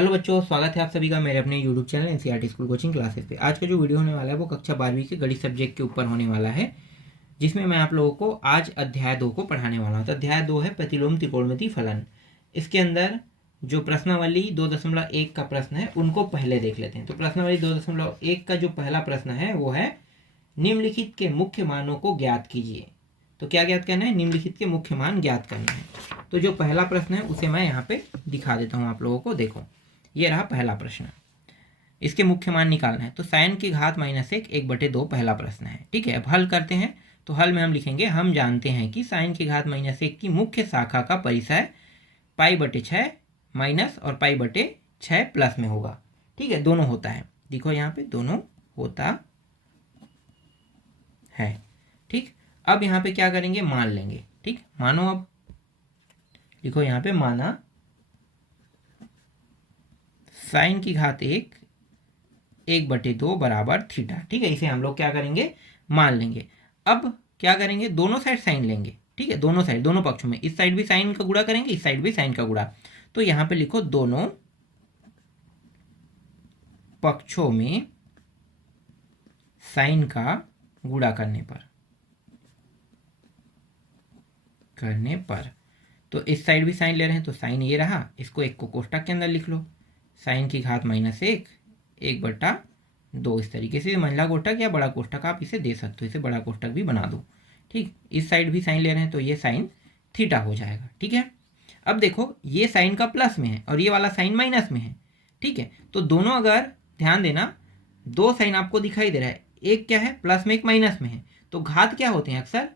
Hello बच्चों, स्वागत है आप सभी का मेरे अपने YouTube channel NCERT school coaching classes पे। आज का जो वीडियो होने वाला है वो कक्षा 12वीं के गणित सब्जेक्ट के ऊपर होने वाला है, जिसमें मैं आप लोगों को आज अध्याय 2 को पढ़ाने वाला हूँ। तो अध्याय 2 है प्रतिलोम त्रिकोणमिति फलन। इसके अंदर जो प्रश्नावली 2.1 का प्रश्न है उनको पहले देख लेते हैं। तो प्रश्नावली 2.1 का जो पहला प्रश्न है वो है निम्नलिखित के मुख्य मानों को ज्ञात कीजिए। तो क्या ज्ञात करना है? निम्नलिखित के मुख्य मान ज्ञात करना है। तो जो पहला प्रश्न है उसे मैं यहाँ पे दिखा देता हूँ आप लोगों को। देखो, ये रहा पहला प्रश्न। इसके मुख्य मान निकालना है। तो साइन की घात -1 1/2 पहला प्रश्न है। ठीक है, अब हल करते हैं। तो हल में हम लिखेंगे, हम जानते हैं कि साइन की घात -1 की मुख्य शाखा का परिचय π/6 माइनस और π/6 प्लस में होगा। ठीक है, दोनों होता है। देखो यहाँ पे दोनों होता है। ठीक, अब यहाँ पे क्या करेंगे? मान लेंगे। ठीक, मानो। अब लिखो यहाँ पे, माना साइन की घात 1/2 बराबर थीटा। ठीक है, इसे हम लोग क्या करेंगे? मान लेंगे। अब क्या करेंगे? दोनों साइड साइन लेंगे। ठीक है, दोनों साइड, दोनों पक्षों में, इस साइड भी साइन का गुणा करेंगे, इस साइड भी साइन का गुणा। तो यहाँ पे लिखो, दोनों पक्षों में साइन का गुणा करने पर तो इस साइड भी साइन ले रहे हैं, तो साइन ये रहा। इसको एक को कोष्टक के अंदर लिख लो, साइन की घात -1 1/2। इस तरीके से मंझला कोष्टक या बड़ा कोष्टक आप इसे दे सकते हो, इसे बड़ा कोष्टक भी बना दो। ठीक, इस साइड भी साइन ले रहे हैं तो ये साइन थीटा हो जाएगा। ठीक है, अब देखो, ये साइन का प्लस में है और ये वाला साइन माइनस में है। ठीक है, तो दोनों, अगर ध्यान देना, दो साइन आपको दिखाई दे रहा है, एक क्या है? प्लस में, एक माइनस में है। तो घात क्या होते हैं? अक्सर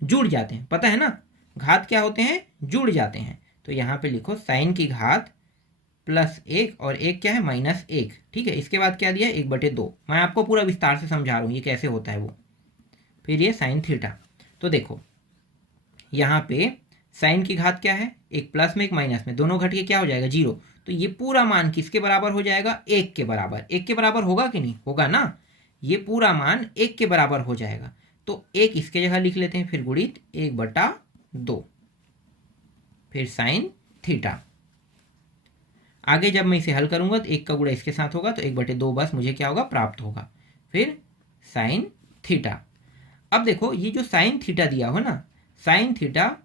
जुड़ जाते हैं, पता है ना? घात क्या होते हैं? जुड़ जाते हैं। तो यहाँ पे लिखो, साइन की घात +1 और एक क्या है? -1। ठीक है, इसके बाद क्या दिया? 1/2। मैं आपको पूरा विस्तार से समझा रहा हूँ ये कैसे होता है वो। फिर ये साइन थीटा। तो देखो, यहाँ पे साइन की घात क्या है? एक प्लस में, एक माइनस में, दोनों घट के क्या हो जाएगा? 0। तो ये पूरा मान किसके बराबर हो जाएगा? 1 के बराबर। 1 के बराबर होगा कि नहीं? होगा ना। ये पूरा मान 1 के बराबर हो जाएगा। तो 1 इसके जगह लिख लेते हैं, फिर गुणित 1/2, फिर साइन थीटा। आगे जब मैं इसे हल करूंगा तो 1 का गुणा इसके साथ होगा, तो 1/2 बस मुझे क्या होगा? प्राप्त होगा। फिर साइन थीटा। अब देखो, ये जो साइन थीटा दिया हो ना, साइन थीटा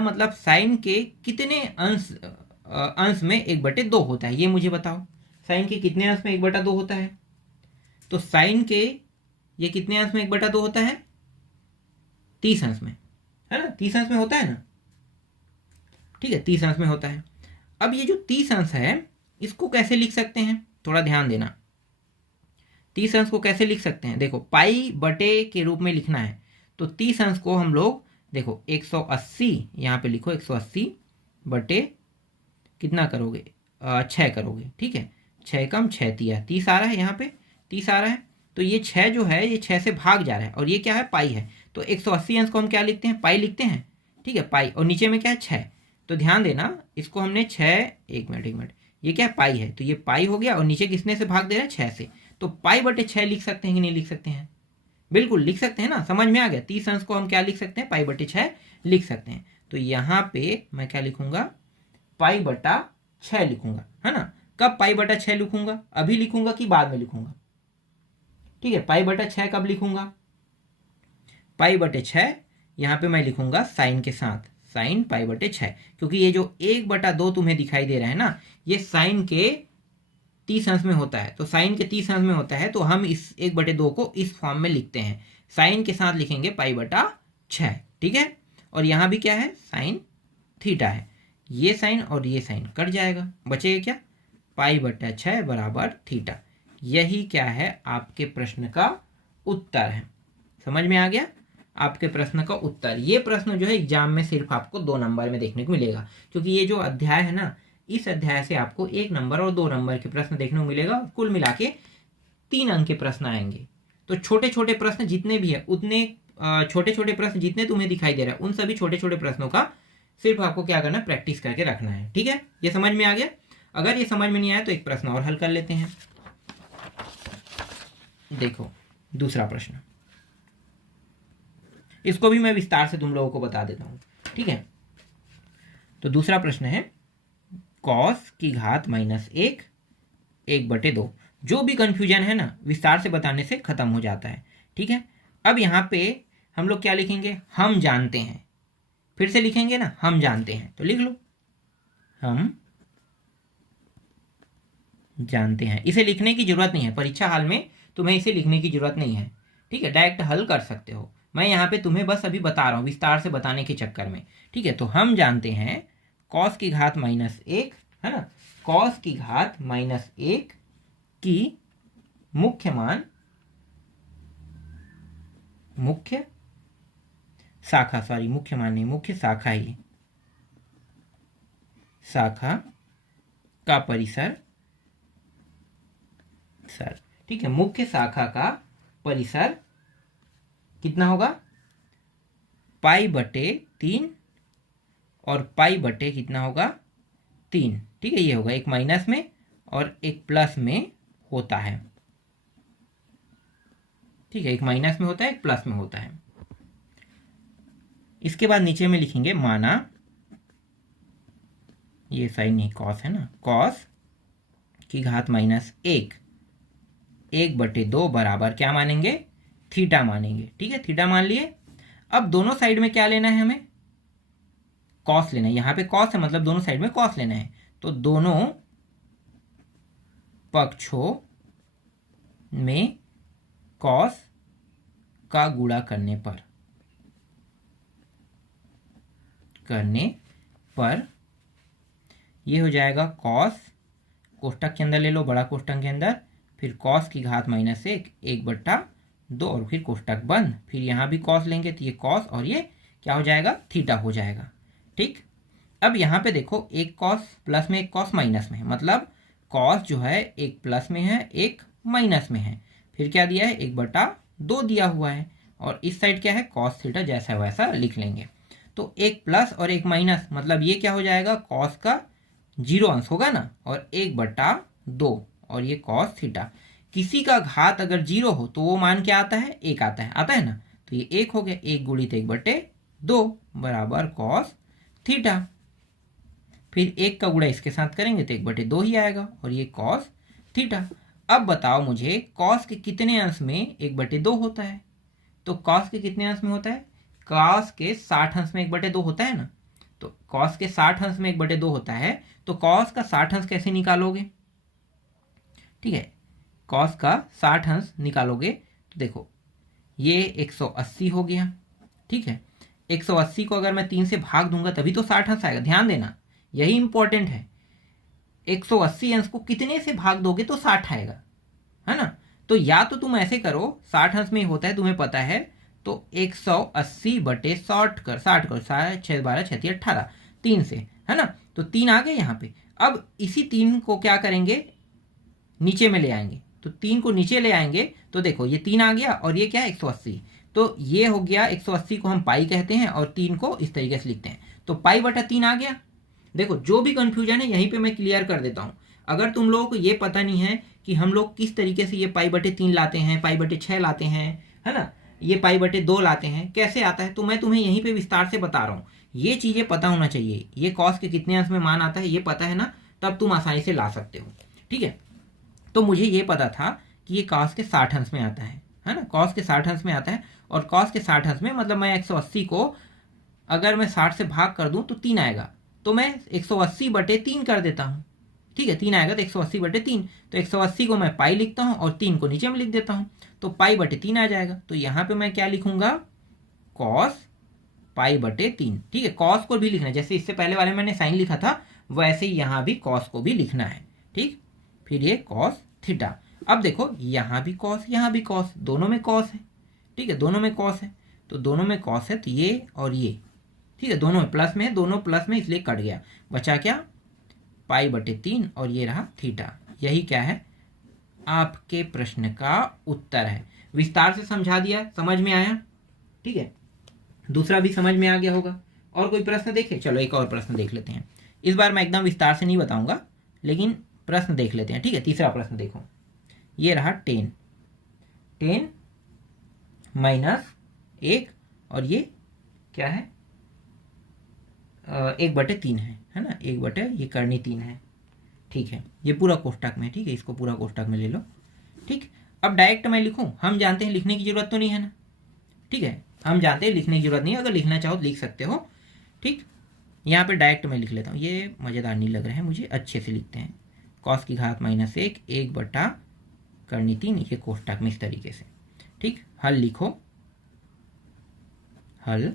मतलब साइन के कितने अंश में 1/2 होता है, ये मुझे बताओ। साइन के कितने अंश में 1/2 होता है? तो साइन के ये कितने अंश में 1/2 होता है? 30 अंश में, है ना? 30 अंश में होता है ना। ठीक है, 30 अंश में होता है। अब ये जो 30 अंश है, इसको कैसे लिख सकते हैं? थोड़ा ध्यान देना। 30 अंश को कैसे लिख सकते हैं? देखो, π/, के रूप में लिखना है। तो 30 अंश को हम लोग, देखो, 180, यहाँ पे लिखो 180 बटे कितना करोगे? 6 करोगे। ठीक है, 6 कम 6 तिया 30 आ रहा है, यहाँ पे 30 आ रहा है। तो ये 6 जो है, ये 6 से भाग जा रहा है, और ये क्या है? पाई है। तो 180 अंश को हम क्या लिखते हैं? पाई लिखते हैं। ठीक है, पाई, और नीचे में क्या है? 6। तो ध्यान देना, इसको हमने 6, एक मिनट, ये क्या है? पाई है, तो ये पाई हो गया, और नीचे किसने से भाग दे रहा है? 6 से। तो π/6 लिख सकते हैं कि नहीं लिख सकते हैं? बिल्कुल लिख सकते हैं ना। समझ में आ गया? 30 अंश को हम क्या लिख सकते हैं? π/6 लिख सकते हैं। तो यहाँ पे मैं क्या लिखूंगा? π/6 लिखूंगा, है ना। कब π/6 लिखूंगा? अभी लिखूंगा कि बाद में लिखूंगा? ठीक है, π/6 कब लिखूंगा? π/6 यहाँ पे मैं लिखूंगा साइन के साथ, साइन π/6, क्योंकि ये जो 1/2 तुम्हें दिखाई दे रहा है ना, ये साइन के 30 अंश में होता है। तो साइन के 30 अंश में होता है, तो हम इस 1/2 को इस फॉर्म में लिखते हैं। साइन के साथ लिखेंगे π/6। ठीक है, और यहाँ भी क्या है? साइन थीटा है। ये साइन और ये साइन कट जाएगा, बचेगा क्या? π/6 बराबर थीटा। यही क्या है? आपके प्रश्न का उत्तर है। समझ में आ गया? आपके प्रश्न का उत्तर। ये प्रश्न जो है एग्जाम में सिर्फ आपको 2 नंबर में देखने को मिलेगा, क्योंकि ये जो अध्याय है ना, इस अध्याय से आपको 1 नंबर और 2 नंबर के प्रश्न देखने को मिलेगा। कुल मिला के 3 अंक के प्रश्न आएंगे। तो छोटे छोटे प्रश्न जितने भी है, उतने छोटे छोटे प्रश्न जितने तुम्हें दिखाई दे रहा है, उन सभी छोटे छोटे प्रश्नों का सिर्फ आपको क्या करना है? प्रैक्टिस करके रखना है। ठीक है, ये समझ में आ गया? अगर ये समझ में नहीं आया तो एक प्रश्न और हल कर लेते हैं। देखो, दूसरा प्रश्न, इसको भी मैं विस्तार से तुम लोगों को बता देता हूं। ठीक है, तो दूसरा प्रश्न है, कॉस की घात माइनस 1 1/2। जो भी कंफ्यूजन है ना विस्तार से बताने से खत्म हो जाता है। ठीक है, अब यहाँ पे हम लोग क्या लिखेंगे, हम जानते हैं। फिर से लिखेंगे ना, हम जानते हैं, तो लिख लो हम जानते हैं। इसे लिखने की जरूरत नहीं है, परीक्षा हाल में तुम्हें इसे लिखने की जरूरत नहीं है। ठीक है, डायरेक्ट हल कर सकते हो। मैं यहाँ पे तुम्हें बस अभी बता रहा हूँ विस्तार से बताने के चक्कर में। ठीक है, तो हम जानते हैं कॉस की घात माइनस 1, है ना, कॉस की घात माइनस 1 की मुख्य मान, मुख्य शाखा, सॉरी मुख्य मान नहीं, मुख्य शाखा ही, शाखा का परिसर सर। ठीक है, मुख्य शाखा का परिसर कितना होगा, π/3 और π/ कितना होगा 3। ठीक है, ये होगा, एक माइनस में और एक प्लस में होता है। ठीक है, एक माइनस में होता है, एक प्लस में होता है। इसके बाद नीचे में लिखेंगे माना, ये साइन नहीं कॉस है ना, कॉस की घात माइनस 1 1/2 बराबर क्या मानेंगे, थीटा मानेंगे। ठीक है, थीटा मान लिए। अब दोनों साइड में क्या लेना है, हमें कॉस लेना है। यहाँ पे कॉस है मतलब दोनों साइड में कॉस लेना है। तो दोनों पक्षों में कॉस का गुणा करने पर ये हो जाएगा कॉस, कोष्टक के अंदर ले लो, बड़ा कोष्टक के अंदर, फिर कॉस की घात माइनस 1 1/2 और फिर कोष्टक बंद, फिर यहाँ भी कॉस लेंगे तो ये कॉस और ये क्या हो जाएगा, थीटा हो जाएगा। ठीक, अब यहाँ पे देखो एक कॉस प्लस में एक कॉस माइनस में है, मतलब कॉस जो है एक प्लस में है एक माइनस में है। फिर क्या दिया है, 1/2 दिया हुआ है, और इस साइड क्या है कॉस थीटा, जैसा वैसा लिख लेंगे। तो एक प्लस और एक माइनस, मतलब ये क्या हो जाएगा, कॉस का 0 अंश होगा ना, और 1/2 और ये कॉस थीटा। किसी का घात अगर 0 हो तो वो मान क्या आता है, 1 आता है ना, तो ये 1 हो गया, 1 गुणित 1/2 बराबर कॉस थीटा। फिर 1 का गुणा इसके साथ करेंगे तो 1/2 ही आएगा, और ये कॉस थीटा। अब बताओ मुझे कॉस के कितने अंश में 1/2 होता है, तो कॉस के कितने अंश में होता है, कॉस के 60 अंश में 1/2 होता है ना। तो कॉस के 60 अंश में 1/2 होता है, तो कॉस का 60 अंश कैसे निकालोगे। ठीक है, कॉस का 60 अंश निकालोगे तो देखो ये 180 हो गया। ठीक है, 180 को अगर मैं 3 से भाग दूंगा तभी तो 60 अंश आएगा, ध्यान देना यही इंपॉर्टेंट है। 180 अंश को कितने से भाग दोगे तो 60 आएगा, है ना। तो या तो तुम ऐसे करो, 60 अंश में होता है तुम्हें पता है, तो 180/60 कर 60 करो, 6 12 36 18 3 से, है ना। तो 3 आ गए यहाँ पे। अब इसी 3 को क्या करेंगे, नीचे में ले आएंगे। तो 3 को नीचे ले आएंगे तो देखो ये 3 आ गया और ये क्या है 180। तो ये हो गया 180 को हम पाई कहते हैं और 3 को इस तरीके से लिखते हैं, तो π/3 आ गया। देखो जो भी कंफ्यूजन है यहीं पे मैं क्लियर कर देता हूँ। अगर तुम लोगों को ये पता नहीं है कि हम लोग किस तरीके से ये π/3 लाते हैं, π/6 लाते हैं, है ना, ये π/2 लाते हैं, कैसे आता है, तो मैं तुम्हें यहीं पे विस्तार से बता रहा हूँ। ये चीज़ें पता होना चाहिए, ये कॉस के कितने अंश में मान आता है ये पता है ना, तब तुम आसानी से ला सकते हो। ठीक है, तो मुझे ये पता था कि ये कॉस के 60 अंश में आता है ना, कॉस के 60 अंश में आता है। और कॉस के 60 अंश में मतलब मैं 180 को अगर मैं 60 से भाग कर दूं तो 3 आएगा, तो मैं 180/3 कर देता हूँ। ठीक है, 3 आएगा तो 180/3, तो 180 को मैं पाई लिखता हूँ और 3 को नीचे में लिख देता हूँ, तो π/3 आ जाएगा। तो यहाँ पे मैं क्या लिखूंगा, कॉस π/3। ठीक है, कॉस को भी लिखना है, जैसे इससे पहले वाले मैंने साइन लिखा था वैसे ही यहाँ भी कॉस को भी लिखना है। ठीक, फिर ये कॉस थीटा। अब देखो यहाँ भी कॉस यहाँ भी कॉस, दोनों में कॉस है। ठीक है, दोनों में कॉस है, तो दोनों में कॉस है तो ये और ये, ठीक है, दोनों में प्लस में है, दोनों प्लस में, इसलिए कट गया, बचा क्या π/3 और ये रहा थीटा। यही क्या है, आपके प्रश्न का उत्तर है। विस्तार से समझा दिया, समझ में आया। ठीक है, दूसरा भी समझ में आ गया होगा। और कोई प्रश्न देखे, चलो एक और प्रश्न देख लेते हैं। इस बार मैं एकदम विस्तार से नहीं बताऊंगा लेकिन प्रश्न देख लेते हैं। ठीक है, तीसरा प्रश्न देखो, ये रहा 10 -1 और ये क्या है 1/3 है है ना, 1 बटे ये करनी 3 है, ठीक है, ये पूरा कोष्टक में, ठीक है, इसको पूरा कोष्टक में ले लो, ठीक। अब डायरेक्ट मैं लिखूं, हम जानते हैं लिखने की जरूरत तो नहीं है ना, ठीक है, हम जानते हैं लिखने की जरूरत नहीं है, अगर लिखना चाहो तो लिख सकते हो, ठीक। यहाँ पे डायरेक्ट मैं लिख लेता हूँ, ये मज़ेदार नहीं लग रहा है मुझे, अच्छे से लिखते हैं, कॉस की घात -1 1 बटा करनी 3 ये कोष्टक में इस तरीके से, ठीक। हल लिखो, हल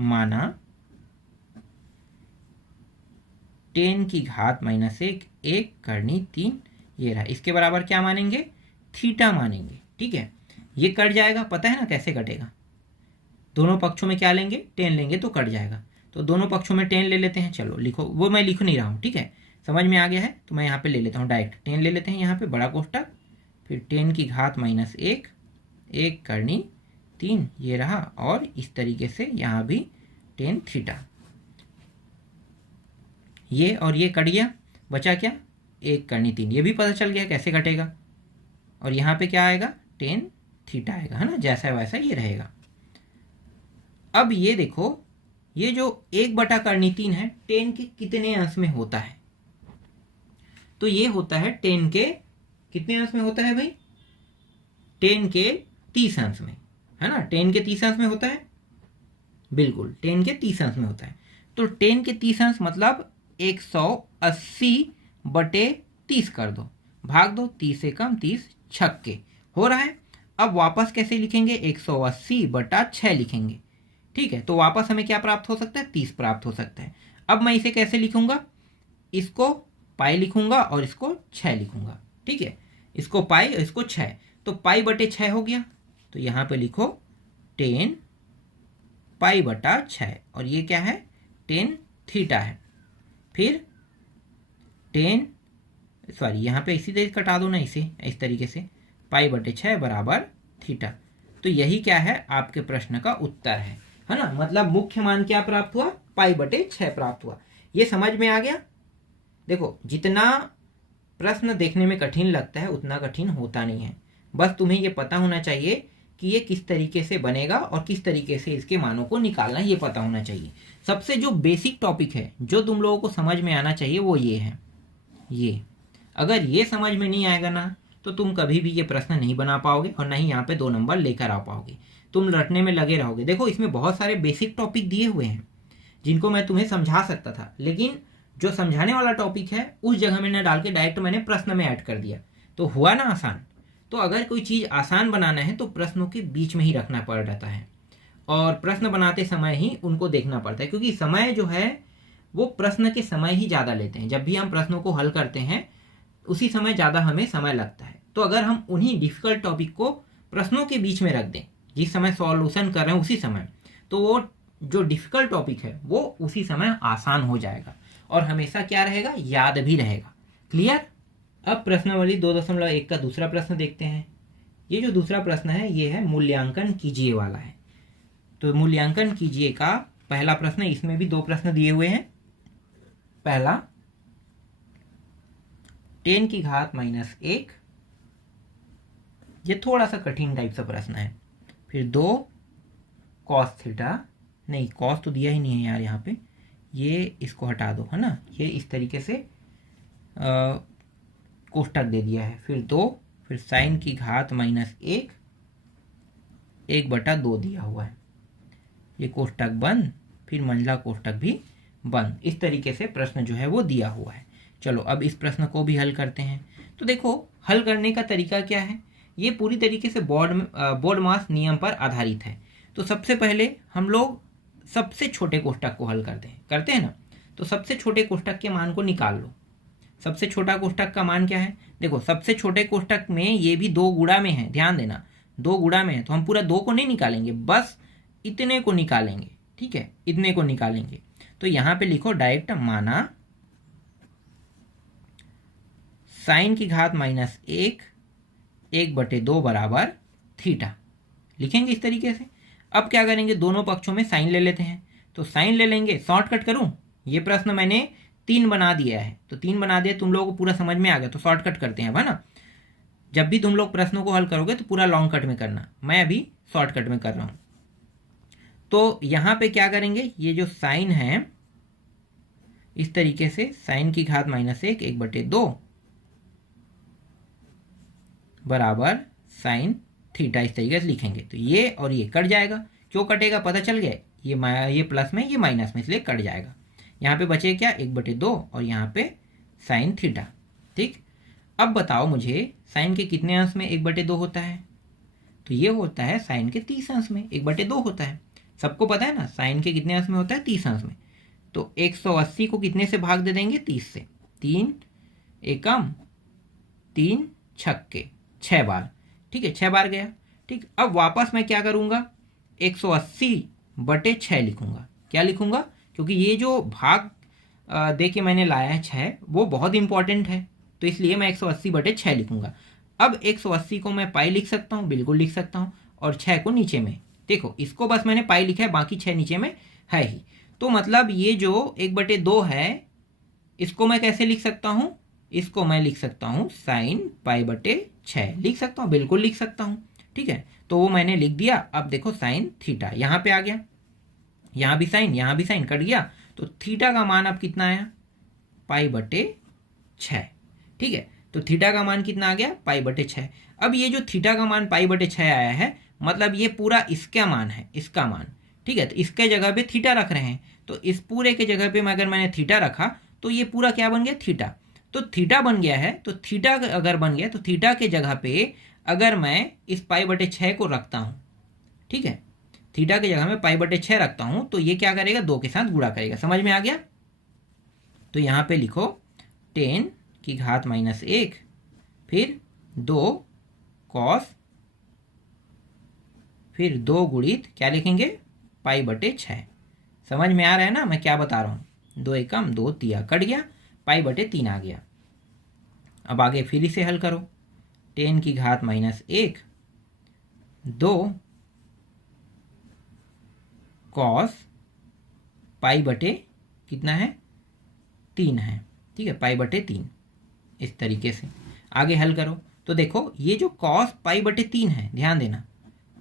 माना 10 की घात -1 1 करनी 3 ये रहा, इसके बराबर क्या मानेंगे, थीटा मानेंगे, ठीक है। ये कट जाएगा, पता है ना कैसे कटेगा, दोनों पक्षों में क्या लेंगे, 10 लेंगे तो कट जाएगा, तो दोनों पक्षों में 10 ले लेते हैं, चलो लिखो, वो मैं लिख नहीं रहा हूँ, ठीक है, समझ में आ गया है, तो मैं यहाँ पे ले लेता हूँ डायरेक्ट 10 ले लेते हैं यहाँ पे बड़ा कोष्टक, फिर 10 की घात -1 1 करनी 3 ये रहा, और इस तरीके से यहाँ भी 10 थीटा, ये और ये कट गया, बचा क्या, 1 करनी 3, ये भी पता चल गया कैसे कटेगा, और यहाँ पे क्या आएगा 10 थीटा आएगा, है ना, जैसा वैसा ये रहेगा। अब ये देखो, ये जो 1 बटा करनी 3 है 10 के कितने अंश में होता है, तो ये होता है 10 के कितने अंश में होता है भाई, 10 के 30 अंश में, है ना, 10 के 30 अंश में होता है, बिल्कुल 10 के 30 अंश में होता है, तो 10 के 30 अंश मतलब 180 बटे 30 कर दो, भाग दो, 30 से कम 30 छक्के हो रहा है। अब वापस कैसे लिखेंगे, 180 बटा 6 लिखेंगे, ठीक है, तो वापस हमें क्या प्राप्त हो सकता है, 30 प्राप्त हो सकता है। अब मैं इसे कैसे लिखूंगा, इसको पाई लिखूंगा और इसको 6 लिखूंगा, ठीक है, इसको पाई और इसको 6, तो पाई बटे 6 हो गया, तो यहाँ पे लिखो 10 पाई बटा 6, और ये क्या है 10 थीटा है, फिर 10 सॉरी यहाँ पे इसी तरीके कटा दो ना, इसे इस तरीके से, पाई बटे 6 बराबर थीटा, तो यही क्या है आपके प्रश्न का उत्तर है ना, मतलब मुख्य मान क्या प्राप्त हुआ, पाई बटे 6 प्राप्त हुआ। ये समझ में आ गया। देखो जितना प्रश्न देखने में कठिन लगता है उतना कठिन होता नहीं है, बस तुम्हें ये पता होना चाहिए कि ये किस तरीके से बनेगा और किस तरीके से इसके मानों को निकालना है, ये पता होना चाहिए। सबसे जो बेसिक टॉपिक है जो तुम लोगों को समझ में आना चाहिए वो ये है, ये अगर ये समझ में नहीं आएगा ना तो तुम कभी भी ये प्रश्न नहीं बना पाओगे और ना ही यहाँ पे 2 नंबर लेकर आ पाओगे, तुम रटने में लगे रहोगे। देखो इसमें बहुत सारे बेसिक टॉपिक दिए हुए हैं जिनको मैं तुम्हें समझा सकता था, लेकिन जो समझाने वाला टॉपिक है उस जगह में न डाल के डायरेक्ट मैंने प्रश्न में ऐड कर दिया, तो हुआ ना आसान। तो अगर कोई चीज़ आसान बनाना है तो प्रश्नों के बीच में ही रखना पड़ जाता है, और प्रश्न बनाते समय ही उनको देखना पड़ता है, क्योंकि समय जो है वो प्रश्न के समय ही ज़्यादा लेते हैं। जब भी हम प्रश्नों को हल करते हैं उसी समय ज़्यादा हमें समय लगता है, तो अगर हम उन्हीं डिफ़िकल्ट टॉपिक को प्रश्नों के बीच में रख दें जिस समय सॉल्यूशन कर रहे हैं उसी समय, तो वो जो डिफ़िकल्ट टॉपिक है वो उसी समय आसान हो जाएगा और हमेशा क्या रहेगा, याद भी रहेगा। क्लियर। अब प्रश्नावली 2.1 का दूसरा प्रश्न देखते हैं। ये जो दूसरा प्रश्न है ये है मूल्यांकन कीजिए वाला है। तो मूल्यांकन कीजिए का पहला प्रश्न, इसमें भी 2 प्रश्न दिए हुए हैं। पहला 10 की घात -1, ये थोड़ा सा कठिन टाइप सा प्रश्न है। फिर 2 कॉस थीटा, नहीं कॉस तो दिया ही नहीं है यार यहाँ पे, ये इसको हटा दो, है ना, ये इस तरीके से कोष्टक दे दिया है। फिर 2, फिर साइन की घात -1 1/2 दिया हुआ है, ये कोष्टक बंद, फिर मंझला कोष्टक भी बंद, इस तरीके से प्रश्न जो है वो दिया हुआ है। चलो अब इस प्रश्न को भी हल करते हैं। तो देखो हल करने का तरीका क्या है, ये पूरी तरीके से बोर्ड मास नियम पर आधारित है। तो सबसे पहले हम लोग सबसे छोटे कोष्टक को हल करते हैं ना, तो सबसे छोटे कोष्टक के मान को निकाल लो। सबसे छोटा कोष्टक का मान क्या है, देखो सबसे छोटे कोष्टक में ये भी 2 गुणा में है, ध्यान देना 2 गुणा में है, तो हम पूरा 2 को नहीं निकालेंगे, बस इतने को निकालेंगे, ठीक है, इतने को निकालेंगे। तो यहाँ पे लिखो डायरेक्ट, माना साइन की घात -1 1/2 बराबर थीटा, लिखेंगे इस तरीके से। अब क्या करेंगे, दोनों पक्षों में साइन ले लेते हैं, तो साइन ले लेंगे। शॉर्टकट करूं, ये प्रश्न मैंने 3 बना दिया है, तो 3 बना दिया, तुम लोगों को पूरा समझ में आ गया, तो शॉर्टकट करते हैं, है ना। जब भी तुम लोग प्रश्नों को हल करोगे तो पूरा लॉन्ग कट में करना, मैं अभी शॉर्टकट में कर रहा हूं। तो यहाँ पे क्या करेंगे, ये जो साइन है इस तरीके से साइन की घात -1 1/2 बराबर साइन थीटा, इस तरीके से लिखेंगे। तो ये और ये कट जाएगा। क्यों कटेगा पता चल गया, ये प्लस में ये माइनस में, इसलिए कट जाएगा। यहाँ पे बचे क्या 1/2 और यहाँ पे साइन थीटा। ठीक, अब बताओ मुझे साइन के कितने अंश में 1/2 होता है। तो ये होता है साइन के 30 अंश में 1/2 होता है। सबको पता है ना साइन के कितने अंश में होता है, 30 अंश में। तो 180 को कितने से भाग दे देंगे, 30 से। 3 एकम 3 छक्के 6 बार। ठीक है, 6 बार गया। ठीक, अब वापस मैं क्या करूँगा, 180/6 लिखूँगा। क्या लिखूँगा, क्योंकि ये जो भाग दे के मैंने लाया है 6, वो बहुत इंपॉर्टेंट है, तो इसलिए मैं 180/6 लिखूँगा। अब 180 को मैं पाई लिख सकता हूँ, बिल्कुल लिख सकता हूँ, और 6 को नीचे में। देखो इसको बस मैंने पाई लिखा है, बाकी 6 नीचे में है ही। तो मतलब ये जो 1/2 है, इसको मैं कैसे लिख सकता हूँ, इसको मैं लिख सकता हूँ साइन π/6 लिख सकता हूँ, बिल्कुल लिख सकता हूँ। ठीक है, तो वो मैंने लिख दिया। अब देखो साइन थीटा यहाँ पे आ गया, यहाँ भी साइन कट गया, तो थीटा का मान अब कितना आया, π/6। ठीक है, तो थीटा का मान कितना आ गया, π/6। अब ये जो थीटा का मान π/6 आया है, मतलब ये पूरा इसका मान है, इसका मान। ठीक है, तो इसके जगह पे थीटा रख रहे हैं, तो इस पूरे के जगह पे अगर मैंने थीटा रखा तो ये पूरा क्या बन गया, थीटा। तो थीटा बन गया है, तो थीटा अगर बन गया तो थीटा के जगह पे अगर मैं इस π/6 को रखता हूँ, ठीक है, थीटा की जगह में π/6 रखता हूँ, तो ये क्या करेगा, 2 के साथ गुणा करेगा। समझ में आ गया। तो यहाँ पे लिखो 10 की घात -1 फिर 2 कॉस, फिर 2 गुणित क्या लिखेंगे, π/6। समझ में आ रहा है ना मैं क्या बता रहा हूँ। 2 एकम 2 तिया कट गया, π/3 आ गया। अब आगे फिर इसे हल करो, 10 की घात -1 2 कॉस π/, कितना है, 3 है। ठीक है, π/3 इस तरीके से आगे हल करो। तो देखो ये जो कॉस π/3 है, ध्यान देना,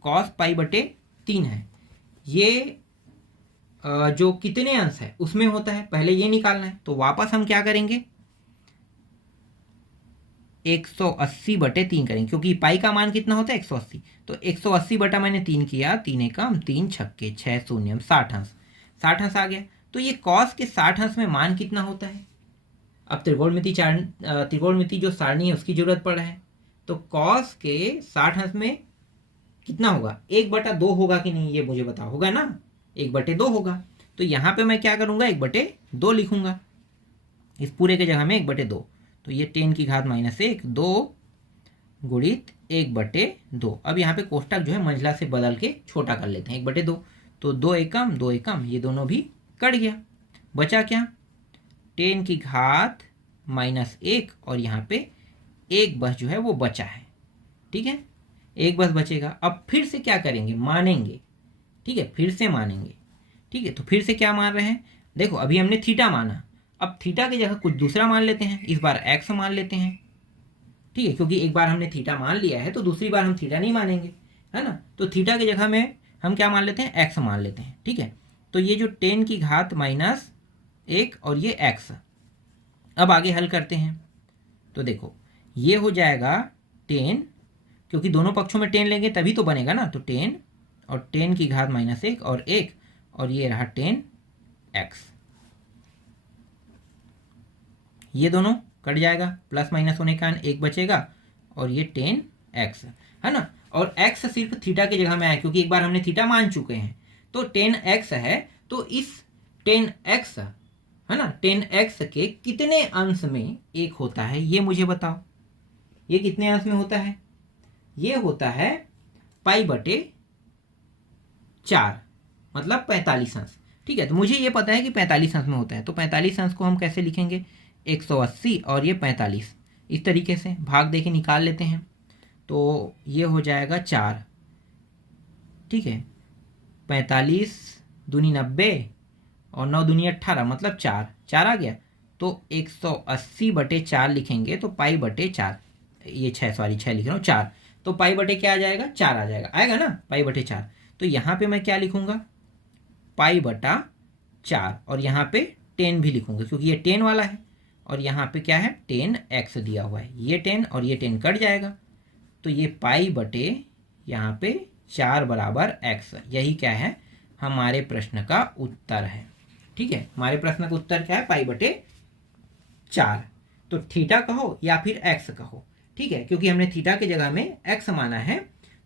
कॉस π/3 है, ये जो कितने अंश है उसमें होता है, पहले ये निकालना है। तो वापस हम क्या करेंगे, 180/3 करेंगे, क्योंकि पाई का मान कितना होता है 180। तो 180 बटा मैंने 3 किया, 3 एकम 3 छक्के 6 शून्यम 60 अंश, 60 अंश आ गया। तो ये कॉस के 60 अंश में मान कितना होता है। अब त्रिकोणमिति जो सारणी है उसकी जरूरत पड़ रहा है। तो कॉस के 60 अंश में कितना होगा, 1/2 होगा कि नहीं, ये मुझे बताओ। होगा ना, 1/2 होगा। तो यहाँ पे मैं क्या करूँगा, 1/2 लिखूंगा, इस पूरे के जगह में 1/2। तो ये 10 की घात -1 2 गुणित 1/2। अब यहाँ पे कोष्टक जो है मंझला से बदल के छोटा कर लेते हैं, 1/2। तो 2 एकम ये दोनों भी कट गया, बचा क्या, 10 की घात -1 और यहाँ पे एक बस जो है वो बचा है। ठीक है, एक बस बचेगा। अब फिर से क्या करेंगे, मानेंगे। ठीक है, फिर से मानेंगे। ठीक है, तो फिर से क्या मान रहे हैं, देखो अभी हमने थीटा माना, अब थीटा की जगह कुछ दूसरा मान लेते हैं, इस बार एक्स मान लेते हैं। ठीक है, क्योंकि एक बार हमने थीटा मान लिया है तो दूसरी बार हम थीटा नहीं मानेंगे, है ना। तो थीटा की जगह में हम क्या मान लेते हैं, एक्स मान लेते हैं। ठीक है, तो ये जो 10 की घात -1 और ये एक्स, अब आगे हल करते हैं। तो देखो ये हो जाएगा 10, क्योंकि दोनों पक्षों में 10 लेंगे तभी तो बनेगा ना। तो 10 और 10 की घात -1 और 1, और ये रहा 10x। ये दोनों कट जाएगा, प्लस माइनस होने के कारण 1 बचेगा, और ये 10x है ना। और x सिर्फ थीटा की जगह में आया, क्योंकि एक बार हमने थीटा मान चुके हैं। तो 10x है, तो इस 10x है ना, 10x के कितने अंश में 1 होता है, ये मुझे बताओ। ये कितने अंश में होता है, ये होता है π/4, मतलब 45 अंश। ठीक है, तो मुझे ये पता है कि 45 अंश में होता है। तो 45 अंश को हम कैसे लिखेंगे, 180 और ये 45, इस तरीके से भाग दे के निकाल लेते हैं। तो ये हो जाएगा 4। ठीक है, 45 दूनी 90 और 9 दूनी 18, मतलब 4 आ गया। तो 180/4 लिखेंगे, तो π/4, ये 6 लिख रहा हूँ 4, तो π/, क्या आ जाएगा, 4 आ जाएगा, आएगा ना, π/4। तो यहाँ पे मैं क्या लिखूंगा, π/4, और यहाँ पे 10 भी लिखूंगा क्योंकि ये 10 वाला है और यहाँ पे क्या है 10x दिया हुआ है, ये 10 और ये 10 कट जाएगा तो ये पाई बटे यहाँ पे 4 बराबर x, यही क्या है हमारे प्रश्न का उत्तर है। ठीक है, हमारे प्रश्न का उत्तर क्या है पाई बटे 4। तो थीटा कहो या फिर x कहो, ठीक है, क्योंकि हमने थीटा की जगह में x माना है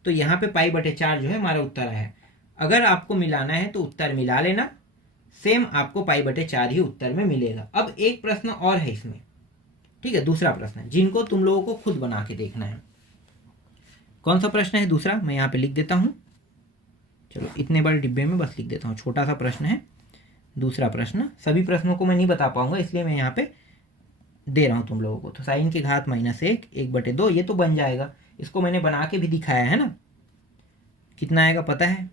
तो यहाँ पे पाई बटे 4 जो है हमारा उत्तर है। अगर आपको मिलाना है तो उत्तर मिला लेना, सेम आपको पाई बटे 4 ही उत्तर में मिलेगा। अब एक प्रश्न और है इसमें, ठीक है, दूसरा प्रश्न है जिनको तुम लोगों को खुद बना के देखना है। कौन सा प्रश्न है दूसरा, मैं यहाँ पे लिख देता हूँ, चलो इतने बड़े डिब्बे में बस लिख देता हूँ, छोटा सा प्रश्न है दूसरा प्रश्न। सभी प्रश्नों को मैं नहीं बता पाऊंगा इसलिए मैं यहाँ पे दे रहा हूँ तुम लोगों को। तो साइन की घात -1 1/2 ये तो बन जाएगा, इसको मैंने बना के भी दिखाया है ना, कितना आएगा पता है।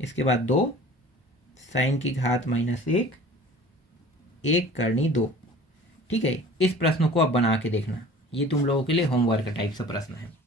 इसके बाद 2 साइन की घात -1 1/2। ठीक है, इस प्रश्न को अब बना के देखना, ये तुम लोगों के लिए होमवर्क टाइप सा प्रश्न है।